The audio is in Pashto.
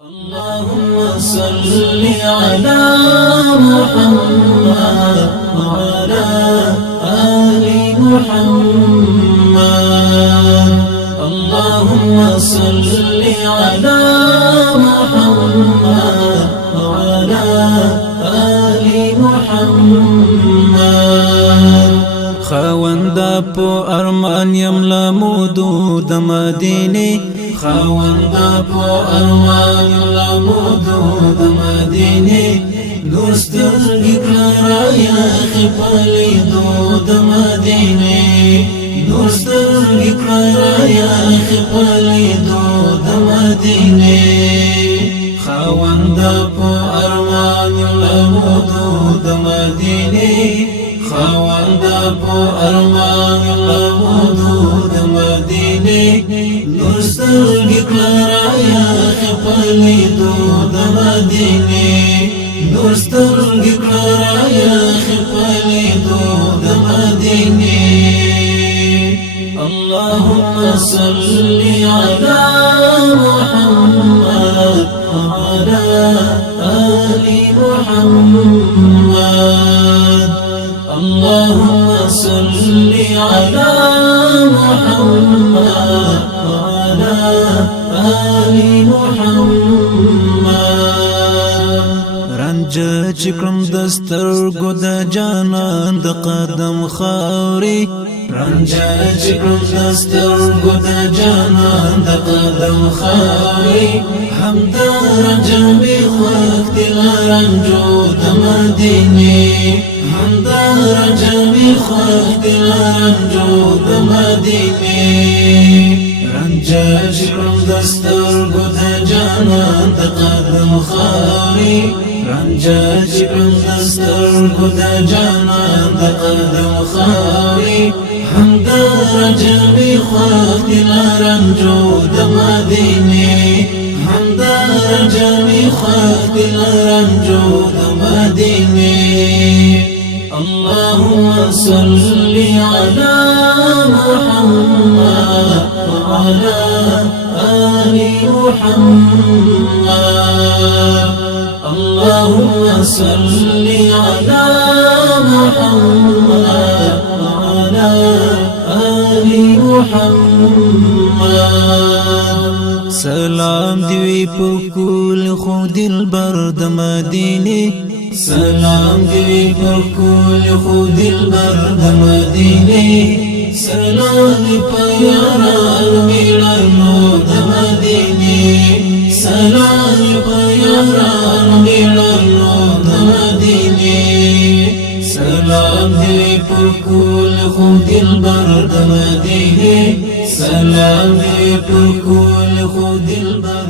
اللهم صل على محمد وعلى آل محمد. اللهم صل على محمد وعلى آل محمد. خاوندا په ارمان یم لمودو د مدینه، خاوندا په ارمان یم لمودو د مدینه. نور سترګې کړه یا خپلې دو د مدینه، نور سترګې کړه یا خپلې دو د مدینه. خاوندا په ارمان یم لمودو د مدینه، خاوندا په ارمان یم لمودو د مدینه. نور سترګې کړه یا خپلې دو د مدینه، نور سترګې کړه یا خپلې دو د مدینه. اللهم صل على محمد وعلى آل محمد. اللهم صل على محمد وعلى آل محمد. رنج چکرم دسترګو د جانان د قدم خاوري، رنج چکرم دسترګو د جانان د قدم خاوري. همدا رنج می خوښ دي رنجو د مدینه، همدا رنج می خوښ دي رنجو د مدینه. رنج چکرم دسترګو د جانان د قدم خاوري، رنج چکرم دسترګو د جانان د قدم خاوري. همدا رنج می خوښ دي رنجو د مدینه، همدا رنج می خوښ دي رنجو د مدینه. اللهم صل على محمد وعلى آل محمد. اللهم صل على محمد وعلى آل محمد. سلام دی په کول خو دلبر د مدینه، سلام دی پر کول خو دلبر د مدینه. سلام دی په یارانو میړانو د مدینه، سلام دی په یارانو میړانو د مدینه. سلام دی پر کول خو دلبر د مدینه، سلام دی پر کول خو دلبر